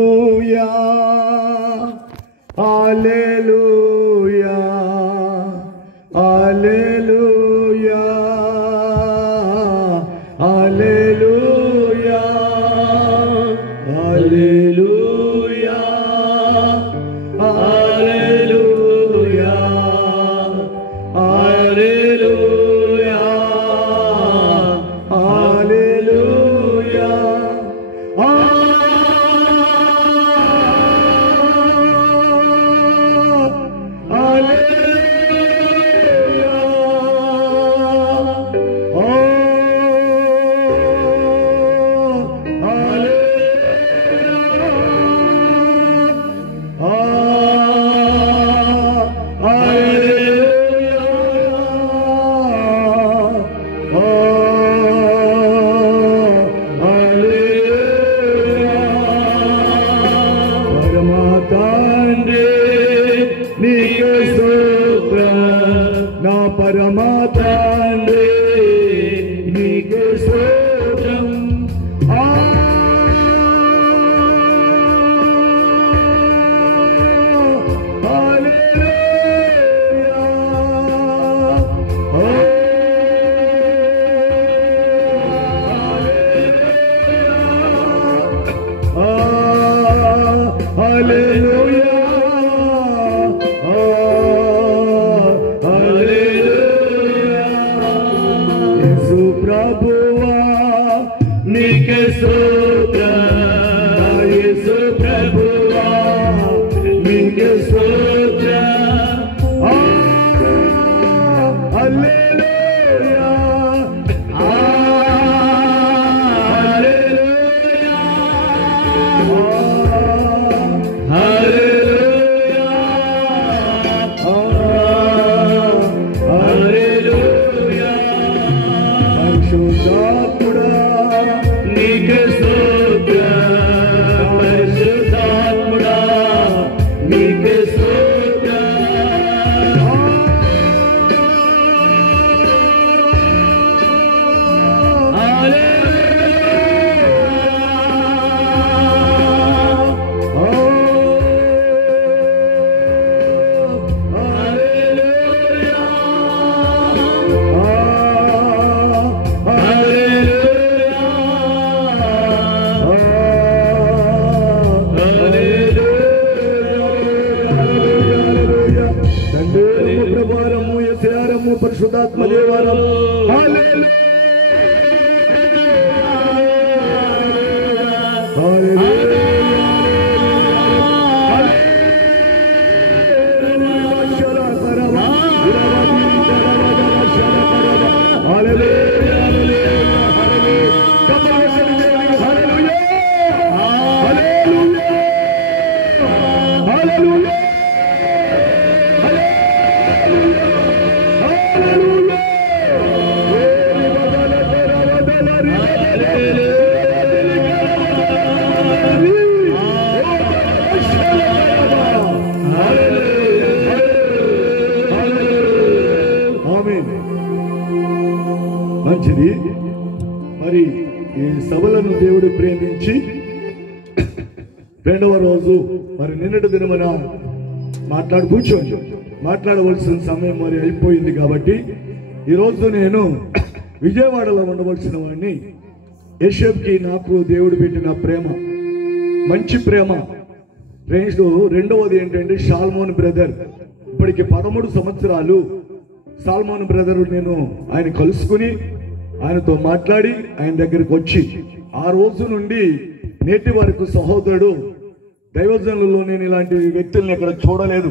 Alleluia, Alleluia, Alleluia, Alleluia, Alleluia, Alleluia, Alleluia. పరమాతండ్రి నీకే స్తోత్రం హల్లెలూయా ప్రభువా నీకే స్తోత్రం యేసు ప్రభువా నీకే స్తోత్రం హల్లెలూయా హల్లెలూయా హల్లెలూయా హల్లెలూయా పరిశుద్ధాత్ముడా నీకే స్తోత్రం పరిశుద్ధాత్ముడా నీకే స్తోత్రం పరిశుద్ధాత్మ దేవారం హల్లెలూయా హల్లెలూయా మంచిది. మరి ఈ సభలను దేవుడు ప్రేమించి రెండవ రోజు మరి నిన్నటి దినమున మాట్లాడవలసిన సమయం మరి అయిపోయింది కాబట్టి ఈరోజు నేను విజయవాడలో ఉండవలసిన వాడిని యెషబ్కి నాకు దేవుడు పెట్టిన ప్రేమ మంచి ప్రేమ. రెండవది ఏంటంటే షాల్మోన్ బ్రదర్ ఇప్పటికి 13 సంవత్సరాలు సాల్మోన్ బ్రదర్ నేను ఆయన కలుసుకుని ఆయనతో మాట్లాడి ఆయన దగ్గరికి వచ్చి ఆ రోజు నుండి నేటి వరకు సహోదరుడు దైవజనులలో నేను ఇలాంటి వ్యక్తుల్ని ఎక్కడ చూడలేదు.